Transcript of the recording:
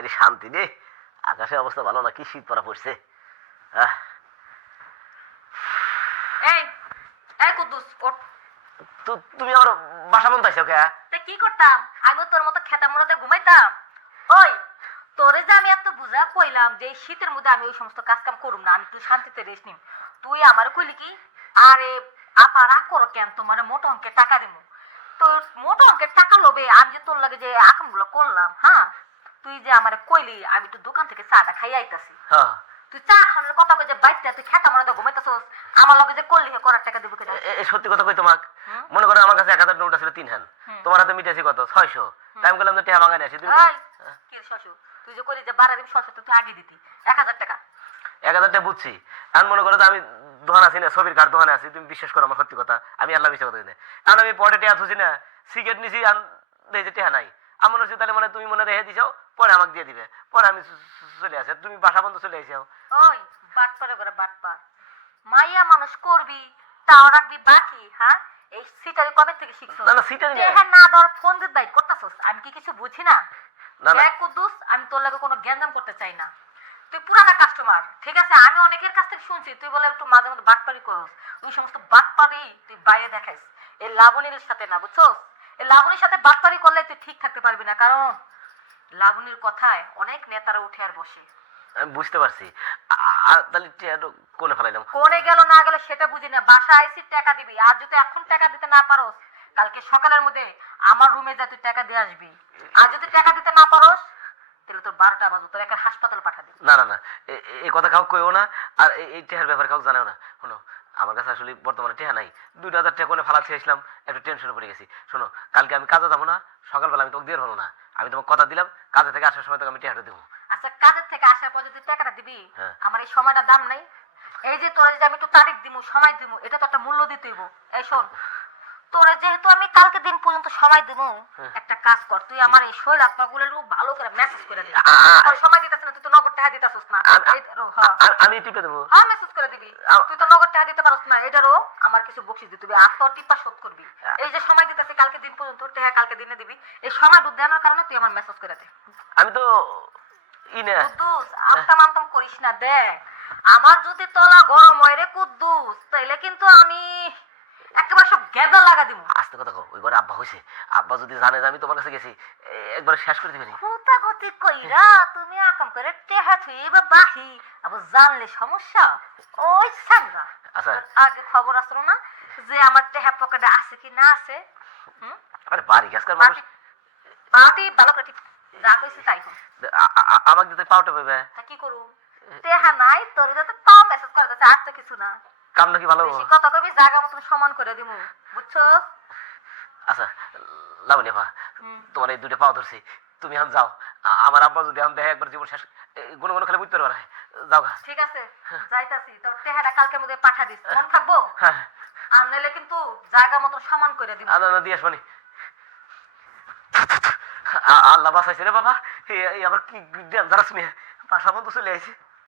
বাইরে শান্তি রে, আকাশের অবস্থা ভালো না, কি শীত পড়া পড়ছে। এই এই কুদ্দুস ওঠ। তো তুমি আমার বাসা বন্ধ আছো কে? তে কি করতাম আমি তোর মতো খেতা মরতে ঘুমাইতাম? ওই তোরে যে আমি এত বুঝা কইলাম যে এই শীতের মধ্যে আমি ওই সমস্ত কাজ কাম করুম না, আমি একটু শান্তিতে রেস্ট নিম, তুই আমার কইলি কি আরে আপা রাগ করো কেন, তোমার মোটা অঙ্কের টাকা দিমু। তোর মোটা অঙ্কের টাকা লোভে আমি যে তোর লাগে যে আকামগুলো করলাম, হ্যাঁ তুই যে আমার কইলি আমি একটু দোকান থেকে চাটা খাই আইতাছি, হ্যাঁ তুই চা খাওয়ানোর কথা কই যে বাইতে তুই খেতা মরতে ঘুমাইতাছস, আমার লগে যে করলি হে করার টাকা দিব কেন? সত্যি কথা কই তোমাক, মনে করো আমার কাছে 1000 নোট আছে 3 হান, তোমার হাতে মিটাইছি কত 600, তাই আমি বললাম টেহা ভাঙাই আসি। তুমি কি শ্বশুর তুই যে কইলি যে 12 দিন 600 তুই আগে দিতি 1000 টাকা। 1000 টাকা বুঝছি, এখন মনে করো যে আমি দোকান আছি না, ছবির কার দোকানে আছি, তুমি বিশ্বাস করো আমার সত্যি কথা, আমি আল্লাহ বিশ্বাস কথা দিই। এখন আমি পরে টেহা থুছি না, সিগারেট নিছি, দেখি যে টেহা নাই, আমি মনে হচ্ছে তাহলে মানে তুমি মনে রেখে দিছাও, পরে আমাকে দিয়ে দিবে, পরে আমি চলে আসি, তুমি বাসা বন্ধ চলে আইসাও। ওই বাটপারে করে বাটপার মাইয়া মানুষ করবি তাও রাখবি বাকি, হ্যাঁ এই সিটারি কবে থেকে শিখছো? না না সিটারি না, হ্যাঁ না ধর ফোন দিয়ে দাই করতাছস, আমি কি কিছু বুঝি না? না না এক কুদ্দুস আমি তোর লাগে কোনো জ্ঞানদান করতে চাই না, তুই পুরানা কাস্টমার, ঠিক আছে? আমি অনেকের কাছ থেকে শুনছি তুই বলে একটু মাঝে মধ্যে বাটপারি করস, ওই সমস্ত বাটপারি তুই বাইরে দেখাইস, এই লাবণীর সাথে না, বুঝছস? এই লাবণীর সাথে বাটপারি করলে তুই ঠিক থাকতে পারবি না, কারণ লাবণীর কথায় অনেক নেতারা উঠে আর বসে। আমি বুঝতে পারছি, তাহলে টেহাটা কোনে ফেলাইলাম? কোনে গেল না গেল সেটা বুঝি না, বাসা আইসি টাকা দিবি, আর যদি এখন টাকা দিতে না পারোস কালকে সকালের মধ্যে আমার রুমে যা তুই টাকা দিয়ে আসবি, আর যদি টাকা দিতে না পারোস তাহলে তোর 12টা বাজু তোর একটা হাসপাতাল পাঠা দিবি। না না না, এই কথা কাউ কইও না, আর এই টেহার ব্যাপারে কাউ জানাও না। শোনো আমার কাছে আসলে বর্তমানে টেহা নাই, 2000 টাকা কোনে ফালাচ্ছি আসলাম, একটু টেনশনে পড়ে গেছি। শোনো কালকে আমি কাজে যাবো না, সকালবেলা আমি তোকে দিয়ে হলো না, আমি তোমাকে কথা দিলাম কাজে থেকে আসার সময় তোকে আমি টেহাটা দেবো। আচ্ছা কাজের থেকে আসার পর যদি টাকাটা দিবি, হ্যাঁ। আমার এই সময়টা দাম নাই? এই যে তোরা যদি আমি একটু তারিখ দিমু সময় দিমু, এটা তো একটা মূল্য দিতে হইব। এই শোন তোরা যেহেতু আমি কালকে দিন পর্যন্ত সময় দেবো, একটা কাজ কর তুই আমার এই শৈল আত্মাগুলো ভালো করে মেসেজ করে দিবি। সময় দিতেছ না, তুই তো নগদ টাকা দিতেছস না। আমি টিপে দেবো। হ্যাঁ মেসেজ করে দিবি, তুই তো নগদ টাকা দিতে পারছ না, এটারও আমার কিছু বকশিশ দিতে হবে, আর তোর টিপা শোধ করবি। এই যে সময় দিতেছি কালকে দিন পর্যন্ত, টাকা কালকে দিনে দিবি, এই সময় দুধ দেওয়ার কারণে তুই আমার মেসেজ করে দে। আমি তো ইনে কুদ্দুস আমতাম আমতাম করিস না, দেখ আমার যদি তলা গরম হয় রে কুদ্দুস, তাইলে কিন্তু আমি একেবারে সব গেদা লাগা দিব। আস্তে কথা কও, ওই ঘরে আব্বা হইছে, আব্বা যদি জানে যে আমি তোমার কাছে গেছি একবার শেষ করে দিবেনি। হুতা গতি কইরা তুমি আকাম করে টেহা থুই বা বাহি, আবার জানলে সমস্যা। ওই সাংরা আচ্ছা আগে খবর আসলো না যে আমার টেহা পকেটে আছে কি না আছে? আরে বাড়ি গাছকার মানুষ পাটি ভালো করে যা কইছি তাই কর। আমাকে দিতে পাউটা পাবে, তা কি করু? টেহা নাই তোর যাতে পাও মেসেজ করে দিতে, আর তো কিছু না। কাম নাকি ভালো? বেশি কথা কবি জায়গা মতন সমান করে দিমু, বুঝছস? আচ্ছা লাবণী আপা, তোমার এই দুটো পাও ধরছি, তুমি এখন যাও, আমার আব্বা যদি এখন দেখে একবার জীবন শেষ গুনো গুনো খেলে বুঝতে পারবে না, যাও গা। ঠিক আছে যাইতাছি, তোর টেহাটা কালকের মধ্যে পাঠা দিস, মন থাকবো? হ্যাঁ আর নাইলে কিন্তু জায়গা মতন সমান করে দিব। না দিয়ে আসবানি। আল্লাহ বাঁচাইছে রে বাবা, এই আবার কি ডেঞ্জারাস মেয়ে, বাসা বন্ধ চলে আইছে।